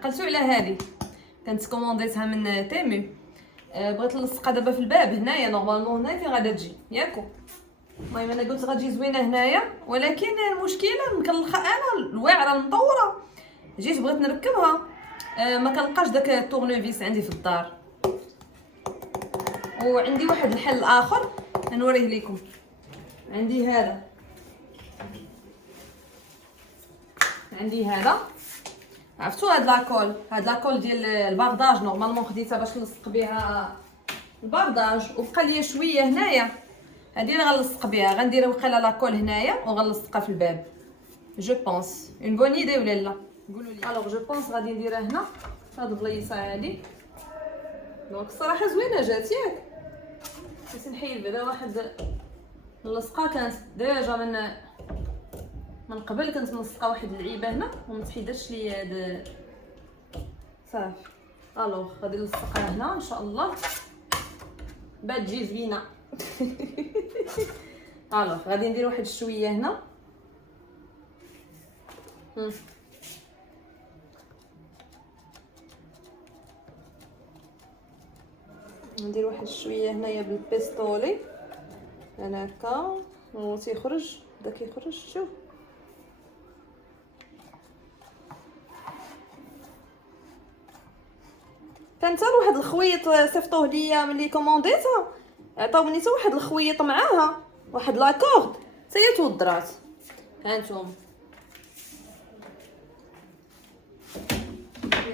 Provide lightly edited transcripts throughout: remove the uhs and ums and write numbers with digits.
عقلتو على هذه كانت كومونديتها من تيمو. بغيت نلصقها دابا في الباب هنايا. نورمالمون هنايا فين غادا تجي ياكو. المهم انا قلت غتجي زوينه هنايا، ولكن المشكله مكنلقى انا الواعره المطوره جيت بغيت نركبها ما كنلقاش داك التورنوفيس عندي في الدار. وعندي واحد الحل اخر نوريه لكم. عندي هذا عرفتوا هاد لاكول ديال البارداج. نورمالمون خديتها باش نلصق بها البارداج وبقى ليا شويه هنايا. هادي اللي غنلصق بها، غندير وقيله لاكول هنايا وغنلصقها في الباب. جو بونس اون بون ايدي ولا لا؟ قولوا لي. الوغ جو بونس غادي نديرها هنا في هاد البليصه هادي. دونك الصراحه زوينه جات ياك. بس نحيد بعدا واحد اللصقه كانت ديجا من قبل كنت ملصقه واحد اللعيبه هنا وما تحيدش ليا هاد صافي. الوغ غادي نلصقها هنا ان شاء الله باش تجي زوينه. الوغ غادي ندير واحد شويه هنا. ندير واحد شويه هنايا بالبيستولي انا هكا وتيخرج بدا كيخرج. شوف كانت واحد الخويط صيفطوه ليا ملي كومونديتها، عطاوني حتى واحد الخويط معاها واحد لاكورد حتى هي توضرات. ها نتوما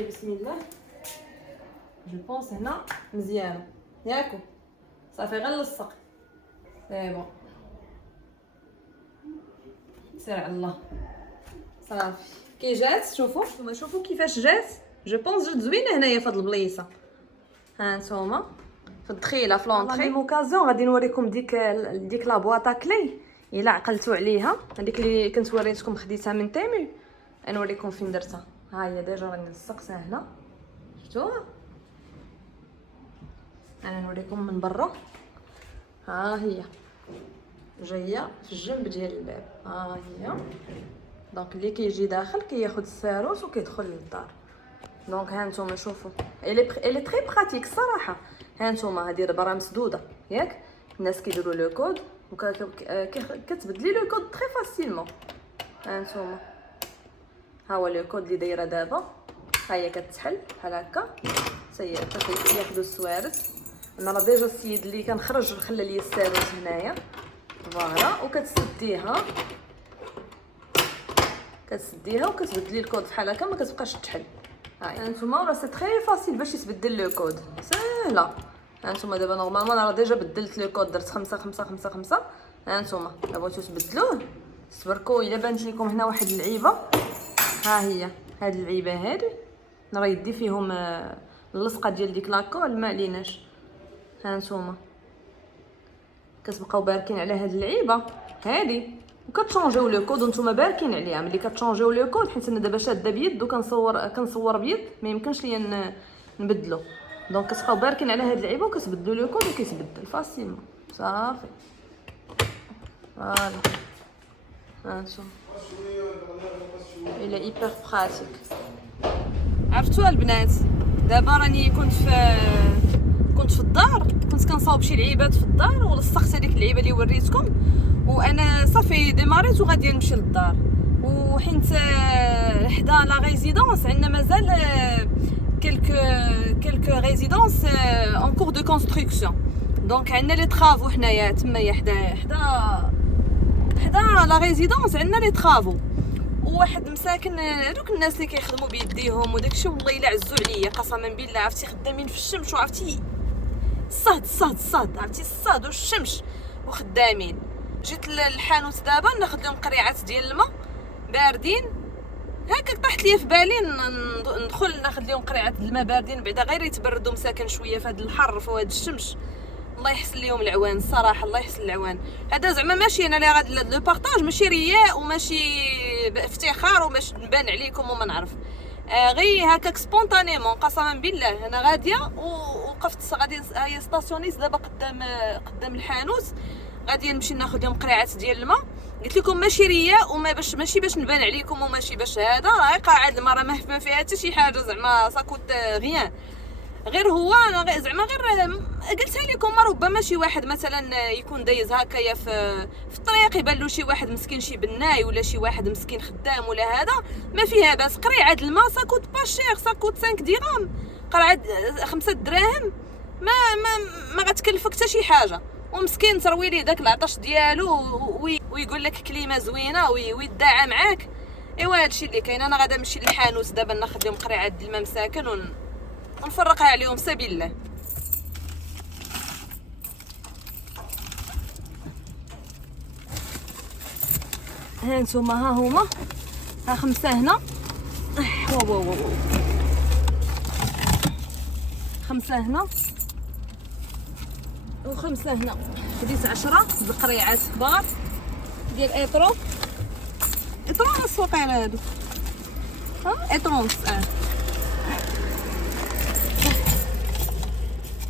بسم الله. جو بونس هنا مزيانه ياكو. صافي غنلصق سي بون. سير على الله صافي كي جات. شوفوا كيفاش جات. جو بونس جات زوينه هنايا في هاد البليصه. ها نتوما في الدخيله في لونطري. ميم اوكازيون غادي نوريكم ديك لا بواطا كلي الا عقلتوا عليها. هذيك اللي كنت وريتكم خديتها من تيمو. نوريكم فين درتها. ها هي ديجا راني لصقتها هنا شفتوها. انا نوريكم من برا. ها هي جايه في الجنب ديال الباب. ها هي دونك اللي كيجي داخل كياخذ الساروس وكيدخل للدار. دونك ها نتوما شوفوا الي تري براتيك الصراحه. ها نتوما هذه دابا راه مسدوده ياك. الناس كيديروا لو كود كتبدلي لو كود تري فاسيلمون. ها نتوما ها هو لو كود اللي دايره دابا. ها هي كتحل بحال هكا حتى ياخذوا السوارت. انا راه ديجا السيد اللي كنخرج خلى لي الساروس هنايا فوالا. وكتسديها وكتبدلي الكود بحال هكا ما كتبقاش تحل. ها انتوما راه سي تري فاسيل باش يتبدل لو كود سهله. ها انتوما دابا نورمالمون انا راه ديجا بدلت لو كود درت 5 5 5 5. ها انتوما الا بغيتو تبدلوه تبركوا. الا بانت لكم هنا واحد اللعيبه ها هي هاد اللعيبه هادي راه يدي فيهم اللصقه ديال ديك لاكول ما عليناش. ها نتوما كتبقاو باركين على هاد اللعيبه هادي وكتشونجيو لو كود وانتم باركين عليها. ملي كتشونجيو لو كود حيت انا دابا شاده بيد وكنصور بيد ما يمكنش ليا نبدلو. دونك كتبقاو باركين على هاد اللعيبه وكتبدلوا لو كود وكيتبدل فاسيلمون صافي. فوالا ها نتوما الى ايبر براتيك. عرفتوا البنات دابا راني كنت في الدار كنت كنصاوب شي لعيبات في الدار ولصقت هذيك اللعيبه اللي وريتكم. وانا صافي ديماريت وغادي نمشي للدار. وحيت حدا لا ريزيدونس عندنا مازال كلك ريزيدونس اون كور دو كونستركسيون. دونك عندنا لي طرافو حنايا تمايا حدا لا ريزيدونس عندنا لي طرافو. وواحد مساكن هذوك الناس اللي كيخدموا بيديهم وداكشي والله الا عزوا عليا قسما بالله. عرفتي خدامين في الشمس وعرفتي الصهد عرفتي الصهد والشمس وخدامين. جيت للحانوت دابا ناخذ لهم قريعات ديال الماء باردين هكا. طاحت ليا في بالي ندخل ناخذ لهم قريعات الماء باردين بعدا غير يتبردوا مساكن شويه في هذا الحر في هذا الشمس. الله يحسن ليهم العوان الصراحه الله يحسن العوان. هذا زعما ماشي انا اللي غادي لو بارطاج ماشي رياء وماشي افتخار وماش نبان عليكم وما نعرف. غير هكاك سبونطانيمون قسما بالله. انا غاديه ووقفت غادي هي ستاسيونيس دابا قدام الحانوت غادي نمشي ناخذ لهم قريعات ديال الماء. قلت لكم ماشي رياء وما باش ماشي باش نبان عليكم وماشي باش هذا، راه قاعد المره ما فيها حتى شي حاجه زعما ساكوت غيان. غير هو انا زعما غير قلتها لكم ربما شي واحد مثلا يكون دايز هكايا في الطريق، يبان له شي واحد مسكين شي بناي ولا شي واحد مسكين خدام ولا هذا ما فيها باس. قريعه الماء ساكوت با شير، ساكوت 5 درهم، قرعه 5 دراهم ما غتكلفك حتى شي حاجه. ومسكين تروي ليه داك العطش ديالو ويقول لك كلمه زوينه ويدعى معاك. ايوا هادشي اللي كاين. انا غادا نمشي للحانوت دابا ناخذ لهم قريعه الماء مساكن ونفرقها عليهم سبيل الله. ها نتوما ها هما، ها 5 هنا، واو 5 هنا و5 هنا، بديت 10 القريعات كبار ديال ايطرو نص وقيله هادو، ها ايطرو نص.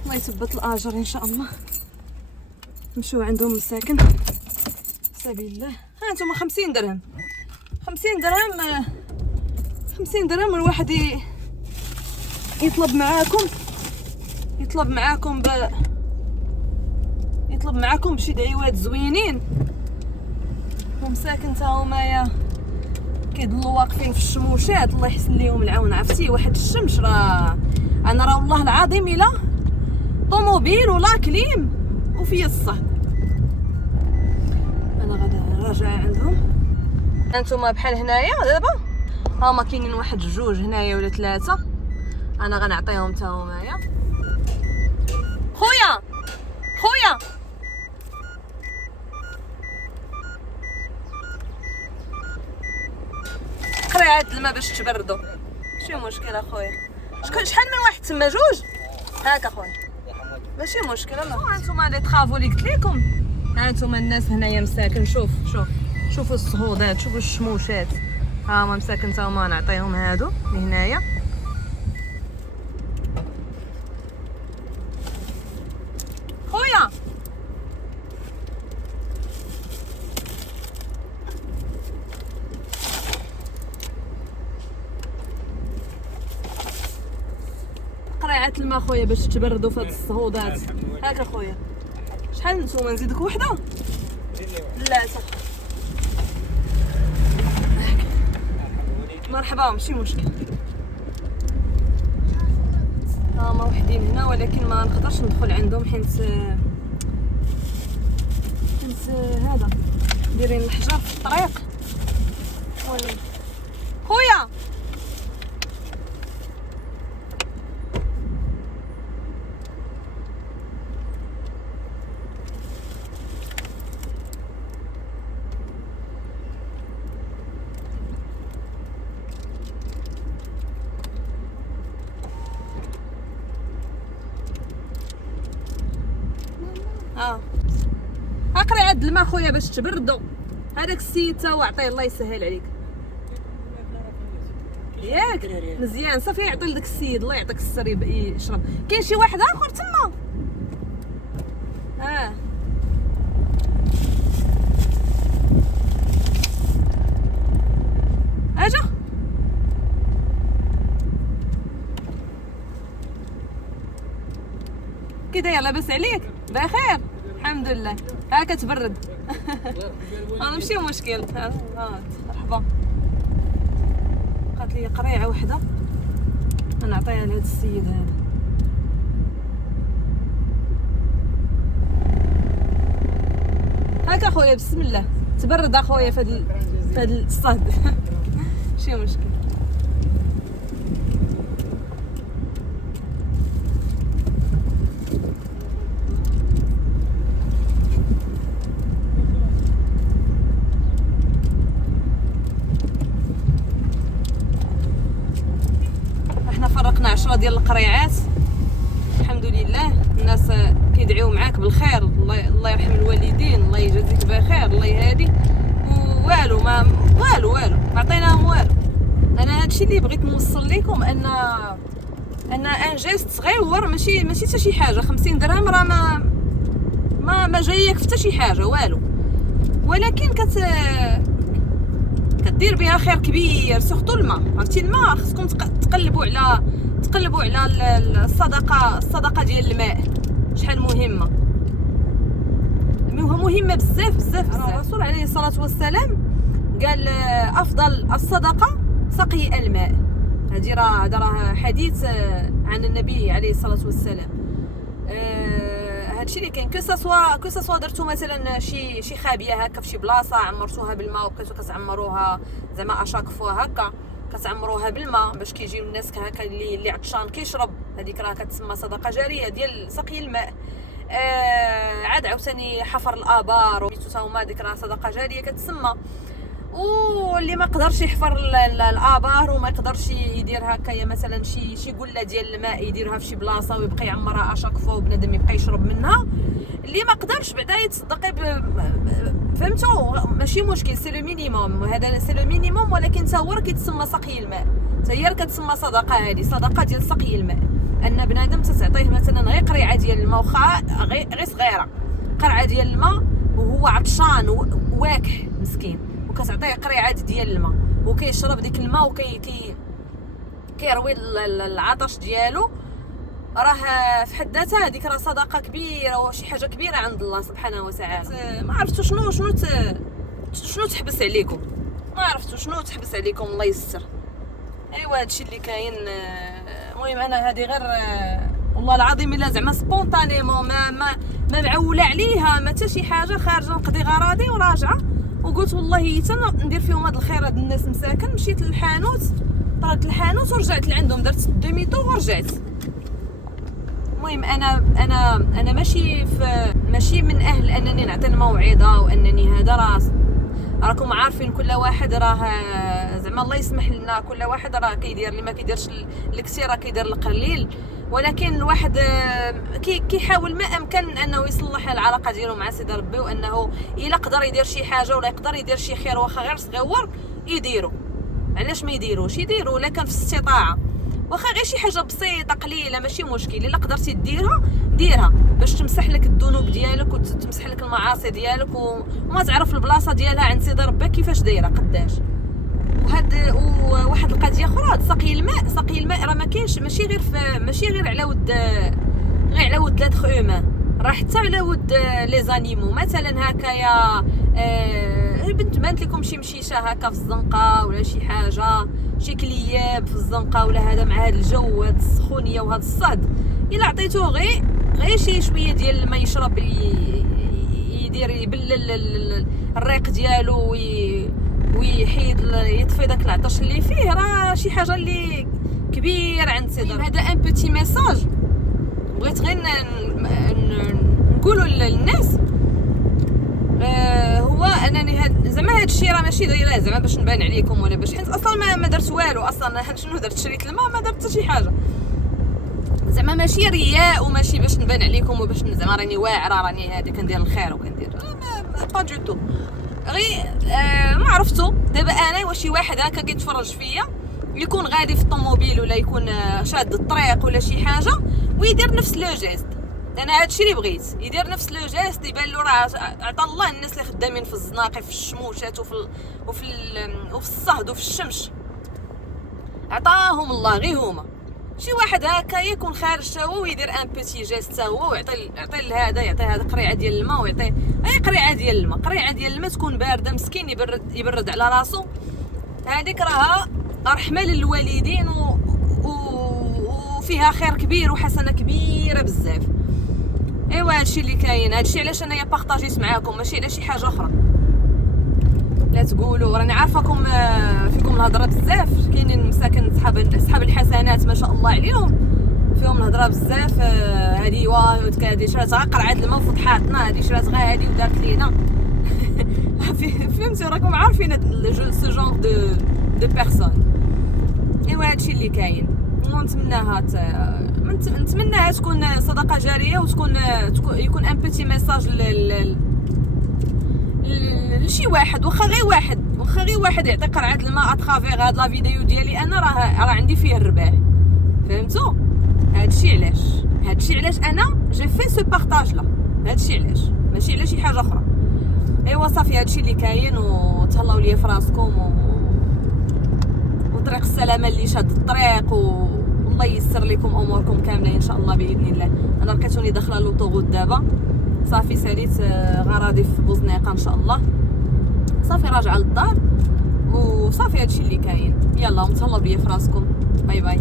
الله يثبت الاجر ان شاء الله. نمشيو عندهم مساكن سبيل الله. ها انتم 50 درهم، 50 درهم 50 درهم. الواحد يطلب معاكم بشي دعيوات زوينين ومساكن تا هما كيضلوا واقفين في الشموشات. الله يحسن ليهم العون. عرفتي واحد الشمس راه انا راه والله العظيم الا طوموبيل ولا كليم وفيا الصهد. انا غادا راجعه عندهم. انتما بحال هنايا دابا هما كاينين واحد 2 هنايا ولا 3. انا غنعطيهم تا همايا. خويا قري عاد الماء باش تبردوا، ماشي مشكل اخويا. شحال من واحد تما 2 هاك اخويا، ماشي مشكل. ها انتما لي طرافو اللي قلت لكم. ها انتما الناس هنايا مساكن. شوفوا الصهودات، شوفوا الشموشات. ها هما مساكن تا هما نعطيهم هادو اللي هنايا. خويا قريعه الماء خويا باش تبردوا في هاد الصهودات. هاك اخويا شحال نتوما نزيدك وحده؟ لا صح مرحبا ماشي مشكل. هما وحدين هنا ولكن ما نقدرش ندخل عندهم حيت هذا دايرين الحجر في الطريق. خويا اقري عاد الماء خويا باش تبردوا. هذاك السيد تا هو عطيه الله يسهل عليك ياك مزيان. صافي يعطي لذاك السيد الله يعطيك السر يشرب. كاين شي واحد اخر تما. اجا كي داير لاباس عليك؟ بخير الحمد لله. ها كتبرد انا ماشي مشكل. مرحبا. قالت لي قريعه وحده نعطيها لهذا السيد هذا. هاك اخويا بسم الله تبرد اخويا في هذا الصهد ماشي مشكل. فرقنا 10 ديال القريعات الحمد لله. الناس كيدعيو معاك بالخير. الله يرحم الوالدين، الله يجازيك بخير، الله يهادي. والو ما عطيناهم والو. انا هادشي اللي بغيت نوصل لكم ان ان جيست صغير ماشي حتى شي حاجه. 50 درهم راه ما جايك في حتى شي حاجه والو. ولكن كدير بها خير كبير. سورتو الماء، عرفتي الماء خصكم تقلبوا على الصدقه ديال الماء، شحال مهمه بزاف. الرسول عليه الصلاه والسلام قال افضل الصدقه سقي الماء. هذه راه حديث عن النبي عليه الصلاه والسلام. هادشي اللي كاين. كو سوا درتو مثلا شي خابيه هكا في شي بلاصه، عمرتوها بالماء وبقيتو كتعمروها زعما اشاك فوا هكا، كتعمروها بالماء باش كيجيو الناس هكا اللي عطشان كيشرب، هذيك راه كتسمى صدقه جاريه ديال سقي الماء. عاد عاوتاني حفر الابار وميتو هما، ديك راه صدقه جاريه كتسمى. واللي ما قدرش يحفر الابار وما يقدرش يدير هكايا مثلا شي قله ديال الماء يديرها في شي بلاصه ويبقى يعمرها اشاك فوا وبنادم يبقى يشرب منها. اللي ما قدرش بعدا يتصدق فهمتوا، ماشي مشكل، سي لو مينيموم، هذا سي لو مينيموم، ولكن حتى هو راه كيتسمى سقي الماء، حتى هي كتسمى صدقه. هذه صدقه ديال سقي الماء، ان بنادم تعطيه مثلا غير قريعه ديال الماء، واخا غير صغيره، قرعه ديال الماء وهو عطشان واكح مسكين، وكتعطيه قريعه ديال الماء وكيشرب ديك الماء كيروي العطش ديالو، راه في حد ذاتها هذيك راه صدقه كبيره وشي حاجه كبيره عند الله سبحانه وتعالى. ما عرفتوا شنو تحبس عليكم، الله يستر. ايوا هادشي اللي كاين. المهم انا هذه غير والله العظيم الا زعما سبونطانيمون ما معوله عليها، ما حتى شي حاجه، خارجه نقضي غراضي وراجعه، وقلت والله حتى ندير فيهم هاد الخير. هاد الناس مساكن، مشيت للحانوت، طلعت الحانوت ورجعت لعندهم، درت دومي طور ورجعت. المهم انا ماشي من اهل انني نعطي الموعظه، وانني هذا راكم عارفين كل واحد راه زعما الله يسمح لنا، كل واحد راه كيدير اللي ما كيديرش الكثير، راه كيدير القليل. ولكن الواحد كيحاول ما امكن انه يصلح العلاقه ديالو مع سيدي ربي، وانه الا قدر يدير شي حاجه ولا يقدر يدير شي خير واخا غير صغيور يديرو. علاش ما يديروش؟ يديروا لكن في الاستطاعه، واخا غير شي حاجه بسيطه قليله ماشي مشكل. الا قدرتي ديرها باش تمسح لك الذنوب ديالك وتمسح لك المعاصي ديالك، وما تعرف البلاصه ديالها عند سيدي ربي كيفاش دايره قداش. وواحد القضيه اخرى، سقي الماء راه ما كاينش، ماشي غير على ود لاتخ اومان، راه حتى على ود لي زانيمو. مثلا هكايا بانت لكم شي مشيشه هكا في الزنقه ولا شي حاجه، شي كلياب في الزنقه ولا هذا، مع هذا الجو، هذه السخونيه وهذا الصهد، الا عطيتوه غير شي شويه ديال الماء يشرب، يدير يبلل الريق ديالو ويحيد يطفي داك العطش اللي فيه، راه شي حاجه اللي كبير عند سيدي. هذا ان بوتي ميساج بغيت غير نقولوا للناس، هو انني زعما هذا الشيء راه ماشي دايره زعما باش نبان عليكم ولا باش، حيت اصلا ما درت والو. اصلا شنو درت؟ شريت الماء، ما درت حتى شي حاجه، زعما ماشي رياء وماشي باش نبان عليكم وباش زعما راني واعره، راني هادي كندير الخير وكندير با دو تو. غير ما عرفتو دابا انا واش شي واحد هكا كيتفرج فيا يكون غادي في الطوموبيل ولا يكون شاد الطريق ولا شي حاجه ويدير نفس لو جيست. انا هادشي اللي بغيت، يدير نفس لو جيست، يبان له راه عطا الله الناس اللي خدامين في الزناقي في الشموشات وفي الصهد وفي الشمس، عطاهم الله غير هما. شي واحد هكا يكون خارج تا هو ويدير ان بيتي جيست تا هو، ويعطي لهذا، يعطي هذا قريعه ديال الماء، ويعطي اي قريعه ديال الماء تكون بارده، مسكين يبرد على راسو. هذيك راها رحمه للوالدين وفيها خير كبير وحسنه كبيره بزاف. ايوا هادشي اللي كاين، هادشي علاش انايا بارطاجيت معاكم، ماشي على شي حاجه اخرى. لا تقولوا راني عارفاكم فيكم الهضره بزاف، كاينين مساكن صحاب الحسنات ما شاء الله عليهم، فيهم الهضره بزاف. هادي هادي شرات غير قرعه الماء وفضحاتنا، هادي شرات غير هادي ودارت لينا فهمتوا؟ راكم عارفين سو جونغ دو بيرسون. ايوا هادشي اللي كاين، نتمناها تكون صدقه جاريه، وتكون يكون ان بيتي ميساج لشي واحد، واخا غير واحد يعطي قرعه الماء اترافير هاد لا فيديو ديالي، انا راه عندي فيه الربح. فهمتوا؟ هادشي علاش انا جي في سو بارطاج لا، هادشي علاش، ماشي على شي حاجه اخرى. ايوا صافي هادشي اللي كاين، وتهلاو ليا في راسكم وطريق السلامه اللي شاد الطريق، والله ييسر لكم اموركم كامله ان شاء الله باذن الله. انا ركعتوني داخله لوطوغوت دابا، صافي ساليت غراضي في بوزنيقه ان شاء الله، صافي راجعه للدار وصافي هادشي اللي كاين. يلا متهلاو بيا في راسكم، باي باي.